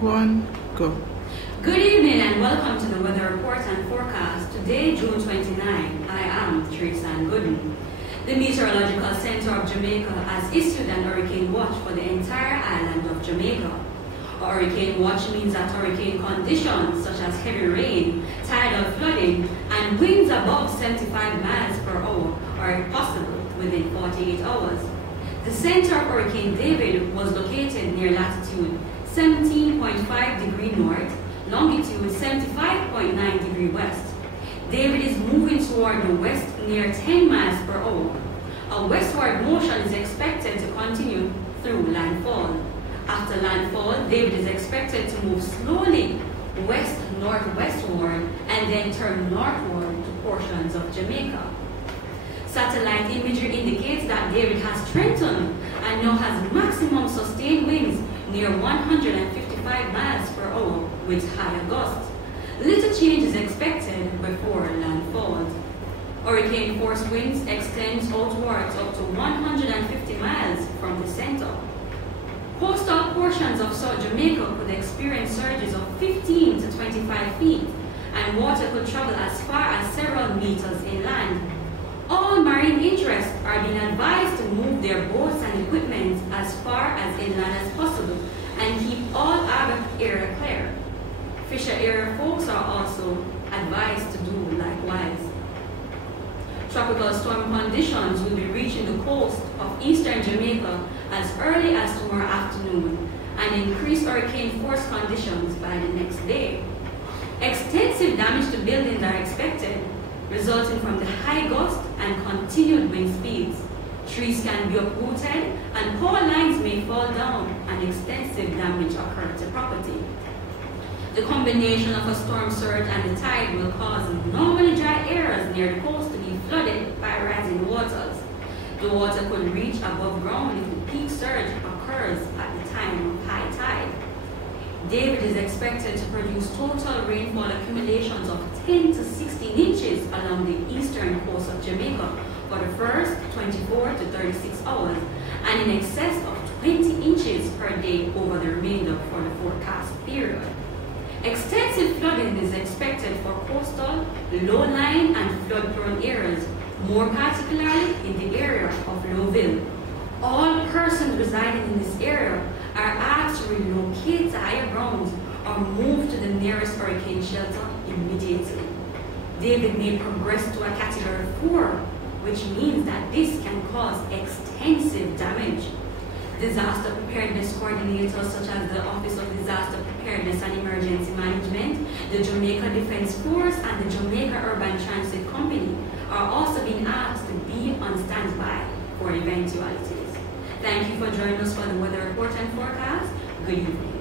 1, go. Good evening and welcome to the weather report and forecast. Today, June 29, I am Teresa Gooden. The Meteorological Center of Jamaica has issued an hurricane watch for the entire island of Jamaica. A hurricane watch means that hurricane conditions such as heavy rain, tidal flooding, and winds above 75 miles per hour are possible within 48 hours. The center of Hurricane David was located near latitude 17.5 degree north, longitude 75.9 degree west. David is moving toward the west near 10 miles per hour. A westward motion is expected to continue through landfall. After landfall, David is expected to move slowly west-northwestward and then turn northward to portions of Jamaica. Satellite imagery indicates that David has strengthened and now has maximum sustained winds near 155 miles per hour with higher gusts. Little change is expected before landfall. Hurricane force winds extend outwards up to 150 miles from the center. Coastal portions of South Jamaica could experience surges of 15 to 25 feet, and water could travel as far as several meters inland. All marine interests are being advised to move their boats and equipment as far as inland as possible and keep all other area clear. Fisher area folks are also advised to do likewise. Tropical storm conditions will be reaching the coast of eastern Jamaica as early as tomorrow afternoon and increase hurricane force conditions by the next day. Extensive damage to buildings are expected, resulting from the high gust and continued wind speeds. Trees can be uprooted and power lines may fall down and extensive damage occur to property. The combination of a storm surge and the tide will cause normally dry areas near the coast to be flooded by rising waters. The water could reach above ground if the peak surge occurs at the time of high tide. David is expected to produce total rainfall accumulations of 10 to 16 inches along the eastern coast of Jamaica for the first 24 to 36 hours and in excess of 20 inches per day over the remainder for the forecast period. Extensive flooding is expected for coastal, low-lying, and flood-prone areas, more particularly in the area of Lowville. All persons residing in this area are asked to relocate to higher grounds or move to the nearest hurricane shelter immediately. David may progress to a Category 4, which means that this can cause extensive damage. Disaster preparedness coordinators such as the Office of Disaster Preparedness and Emergency Management, the Jamaica Defense Force, and the Jamaica Urban Transit Company are also being asked to be on standby for eventualities. Thank you for joining us for the weather report and forecast. Good evening.